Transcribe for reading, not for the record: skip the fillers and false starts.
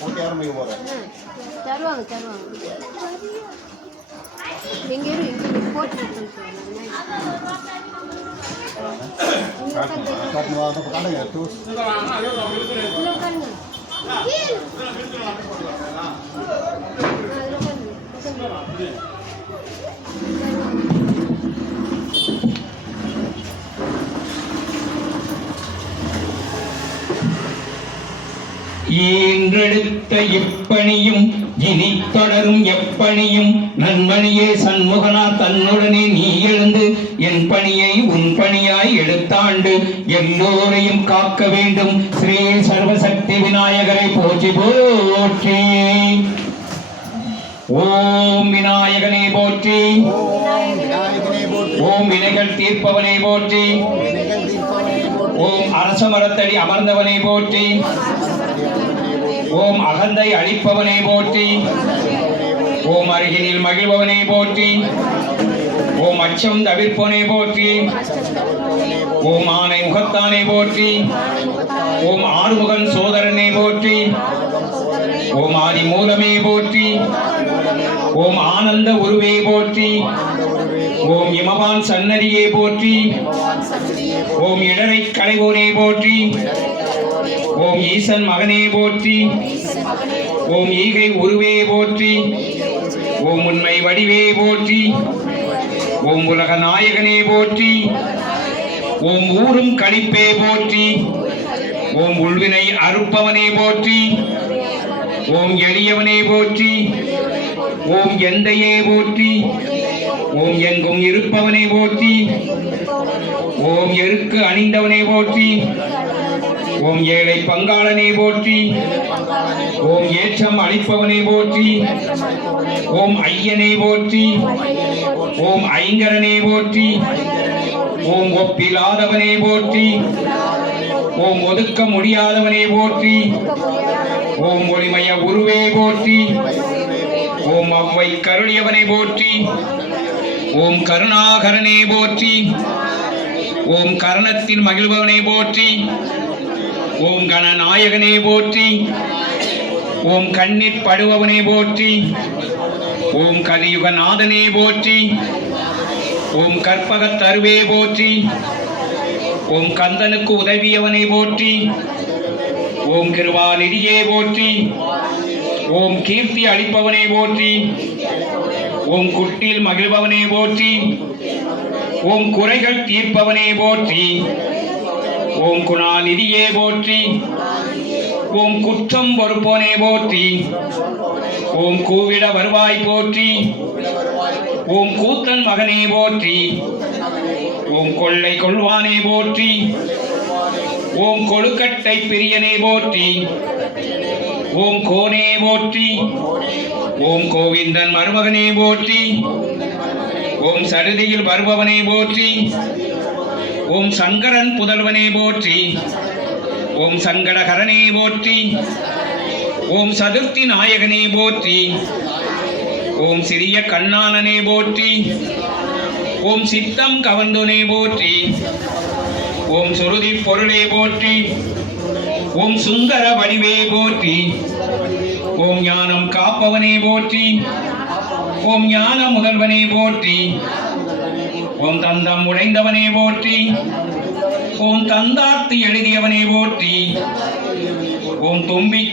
போட்டி ஆரம்பிக்க போறேன். தருவாங்க எங்க போட்டு ஈன்றெடுத்த இப்பணியும் இனி தொடரும் எப்பணியும் நன்மணியே சண்முகனா தன்னுடனே நீ எழுந்து என் பணியை உன் பணியாய் எடுத்தாண்டு எல்லோரையும் காக்க வேண்டும். ஸ்ரீ சர்வசக்தி விநாயகரை போற்றி போற்றி. ஓம் விநாயகனே போற்றி. ஓம் வினைகள் தீர்ப்பவனே போற்றி. ஓம் அரச மரத்தடி அமர்ந்தவனே போற்றி. ஓம் அகந்தை அழிப்பவனே போற்றி. ஓம் அருகினில் மகிழ்பவனே போற்றி. ஓம் அச்சம் தவிர்ப்பவனே போற்றி. ஓம் ஆனை முகத்தானே போற்றி. ஓம் ஆறுமுகன் சோதரனே போற்றி. ஓம் ஆதி மூலமே போற்றி. ஓம் ஆனந்த உருவே போற்றி. ஓம் இமவான் சன்னதியே போற்றி. ஓம் இடரை களைவோனே போற்றி. ஓம் ஈசன் மகனே போற்றி. ஓம் ஈகை உருவே போற்றி. ஓம் உண்மை வடிவே போற்றி. ஓம் உலக நாயகனே போற்றி. ஓம் ஊரும் கணிப்பே போற்றி. ஓம் உள்வினை அறுப்பவனே போற்றி. ஓம் எளியவனே போற்றி. ஓம் எந்தையே போற்றி. ஓம் எங்கும் இருப்பவனே போற்றி. ஓம் எருக்கு அணிந்தவனே போற்றி. ஓம் ஏழை பங்காளனே போற்றி. ஓம் ஏற்றம் அளிப்பவனே போற்றி. ஓம் ஐயனே போற்றி. ஓம் ஐங்கரனே போற்றி. ஓம் ஒப்பிலாதவனே போற்றி. ஓம் ஒதுக்க முடியாதவனே போற்றி. ஓம் ஒளிமய உருவே போற்றி. ஓம் அவ்வை கருளியவனே போற்றி. ஓம் கருணாகரனே போற்றி. ஓம் கரணத்தில் மகிழ்பவனே போற்றி. ஓம் கணநாயகனே போற்றி. ஓம் கண்ணீர் படுபவனே போற்றி. ஓம் கலியுகநாதனே போற்றி. ஓம் கற்பகத் தருவே போற்றி. ஓம் கந்தனுக்கு உதவியவனே போற்றி. ஓம் கிருபாநிதியே போற்றி. ஓம் கீர்த்தி அளிப்பவனே போற்றி. ஓம் குட்டில் மகிழ்பவனே போற்றி. ஓம் குறைகள் தீர்ப்பவனே போற்றி. ஓம் குணாநிதியே போற்றி. ஓம் குற்றம் பொறுப்போனே போற்றி. ஓம் கூவிட வருவாய் போற்றி. ஓம் கூத்தன் மகனே போற்றி. ஓம் கொள்ளை கொள்வானே போற்றி. ஓம் கொழுக்கட்டை பிரியனே போற்றி. ஓம் கோனே போற்றி. ஓம் கோவிந்தன் மருமகனே போற்றி. ஓம் சடுதியில் வருபவனே போற்றி. ஓம் சங்கரன் புதல்வனே போற்றி. ஓம் சங்கடகரனே போற்றி. ஓம் சதுர்த்தி நாயகனே போற்றி. ஓம் சிறிய கண்ணானனே போற்றி. ஓம் சித்தம் கவர்ந்தோனே போற்றி. ஓம் சுருதி பொருளே போற்றி. ஓம் சுந்தர வடிவே போற்றி. ஓம் ஞானம் காப்பவனே போற்றி. ஓம் ஞான முதல்வனே போற்றி. ஓம் தந்தம் உடைந்தவனே போற்றி. ஓம் தந்தார்த்து எழுதியவனே போற்றி. ஓம் தும்பி